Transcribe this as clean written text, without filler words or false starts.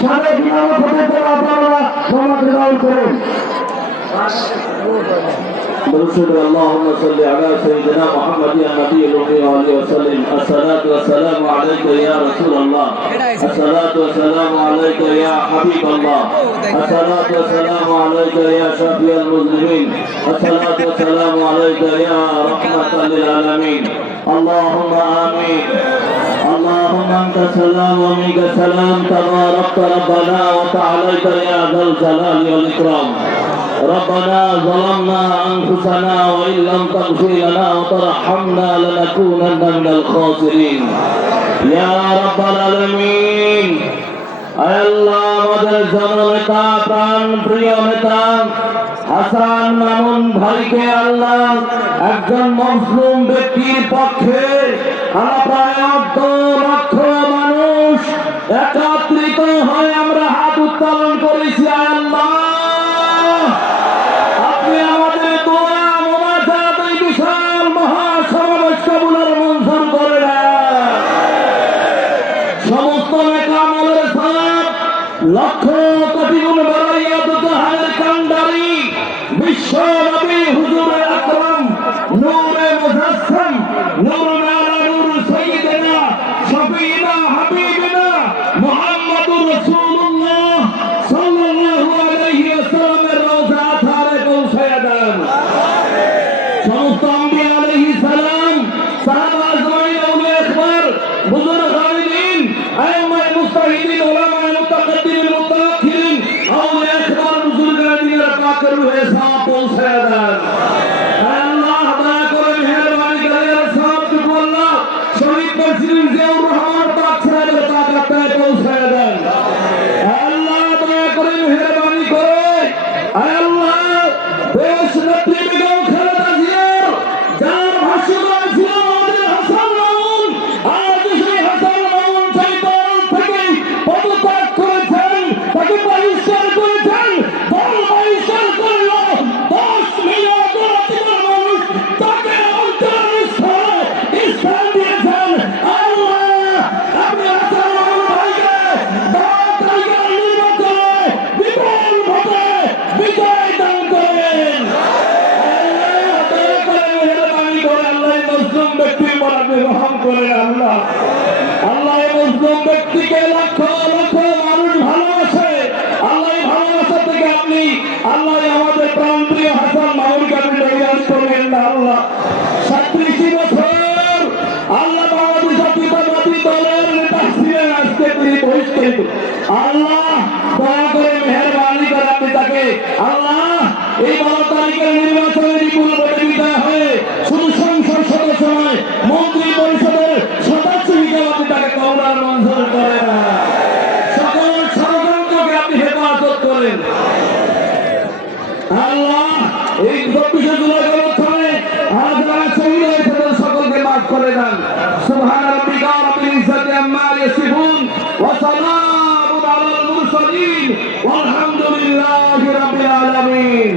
সাবেক ইমাম খতিব আপনারা নামাজ গ্রহণ করুন। برسول اللهم صل على سيدنا محمد النبي الأمي وآله وسلم. الصلاة والسلام عليك يا رسول الله. الصلاة والسلام عليك يا حبيب الله. الصلاة والسلام عليك يا شفيع المذنبين. الصلاة والسلام عليك يا رحمة للعالمين. اللهم آمين. اللهم أنت السلام ومنك السلام تباركت ربنا وتعاليت يا ذا الجلال والإكرام. ربنا ظلمنا أنفسنا وإن لم تغفر لنا وترحمنا لنكونن من الخاسرين يا رب العالمين. আয় আল্লাহ, আমাদের জননেতা প্রাণ প্রিয় নেতা হাসান মামুন ভাইকে আল্লাহ একজন মজলুম ব্যক্তির পক্ষে প্রায় 8 লক্ষ মানুষ একত্রিত হয়ে আমরা হাত উত্তোলন করেছি। আয় আল্লাহ, আপনি আমাদের দোয়া মোনাজাত এই বিশাল মহাসমাবেশ কবুলের মঞ্জুর করে নেন। সমস্ত নেতা আমলের সওয়াব লক্ষ কোটি গুণ বাড়াইয়া দুজাহানের কান্ডারি বিশ্ব নবী হুজুরে আকরাম নূরে মুজাসসাম নূরুনা নূর সাইয়্যিদিনা শফিনা হাবিবিনা মুহাম্মাদুর রাসূলুল্লাহ সাল্লাল্লাহু আলাইহি ওয়াসাল্লামের রওজা আথারে পৌঁছায়া দেন। সমস্ত আম্বিয়া আলাইহিস সালাম সাহাবা আজমাইন আউলিয়া ইখবার বুজুর্গ আমিন আইম্মায়ে মুস্তাহিদিন উলামায়ে মুতাকাদ্দিমিন মুতাআখিরিন আউলিয়া ইখবার বুজুর্গ আমিনের পাকের রূহে সাহাব পৌঁছায়া দেন। আল্লাহ দয়া করে মেহেরবানি করে সাহাবটুকু আল্লাহ শহীদ প্রেসিডেন্ট জিয়াউর রহমান পাক সাহেবের পাকে পৌঁছায়া দেন। আল্লাহ দয়া করে মেহেরবানি করে আল্লাহ দেশ নেত্রী বেগম খালেদা জিয়ার যার ভাষ্যকার ছিল আমাদের হাসান মামুন, আজ সেই হাসান মামুন শয়তান থেকে পদত্যাগ করেছেন, তাকে বহিষ্কার করেছেন। দল বহিষ্কার করল 10 মিলিয়ন জনতার মানুষ তাকে অন্তরের স্থলে স্থান দিয়েছেন। আল্লাহ, আপনি হাসান মামুন ভাইকে 10 তারিখের নির্বাচনে বিপুল ভোটে বিজয় দান করেন। আল্লাহ দয়া করে মেহেরবানি করে আল্লাহ মুসলিম ব্যক্তির উপর আপনি রহম করেন। আল্লাহ, আল্লাহ এই মুসলিম ব্যক্তিকে লক্ষ লক্ষ মানুষ ভালোবাসে। আল্লাহ এই ভালোবাসা থেকে আপনি আল্লাহ আমাদের প্রাণপ্রিয় হাসান মামুনকে আপনি নির্যাস করবেন না। আল্লাহ 37 বছর আল্লাহ বাংলাদেশ জাতীয়তাবাদী দলের নেতা ছিলেন, আজকে তিনি বহিষ্কৃত। আল্লাহ দয়া করে মেহেরবানি করে আপনি তাকে আল্লাহ এই 12 তারিখের নির্বাচনে বিপুল ভোটে বিজয় হয়ে শুধু সংসদ সদস্য নয়, মন্ত্রী পরিষদের সদস্য হিসেবে আপনি তাকে কবুল মঞ্জুর করেন। সকল ষড়যন্ত্রকে আপনি হেফাজত করেন। আল্লাহ এই 24 জুলাই গণঅভ্যুত্থানে যারা শহীদ হয়েছে তাদের সকলকে মাফ করে দেন। সুবহান রাব্বিকা রাব্বিল ইজ্জাতি আম্মা ইয়াসিফুন ওয়া সালামুন আলাল মুরসালিন ওয়ালহামদুলিল্লাহি রাব্বিল আলামিন।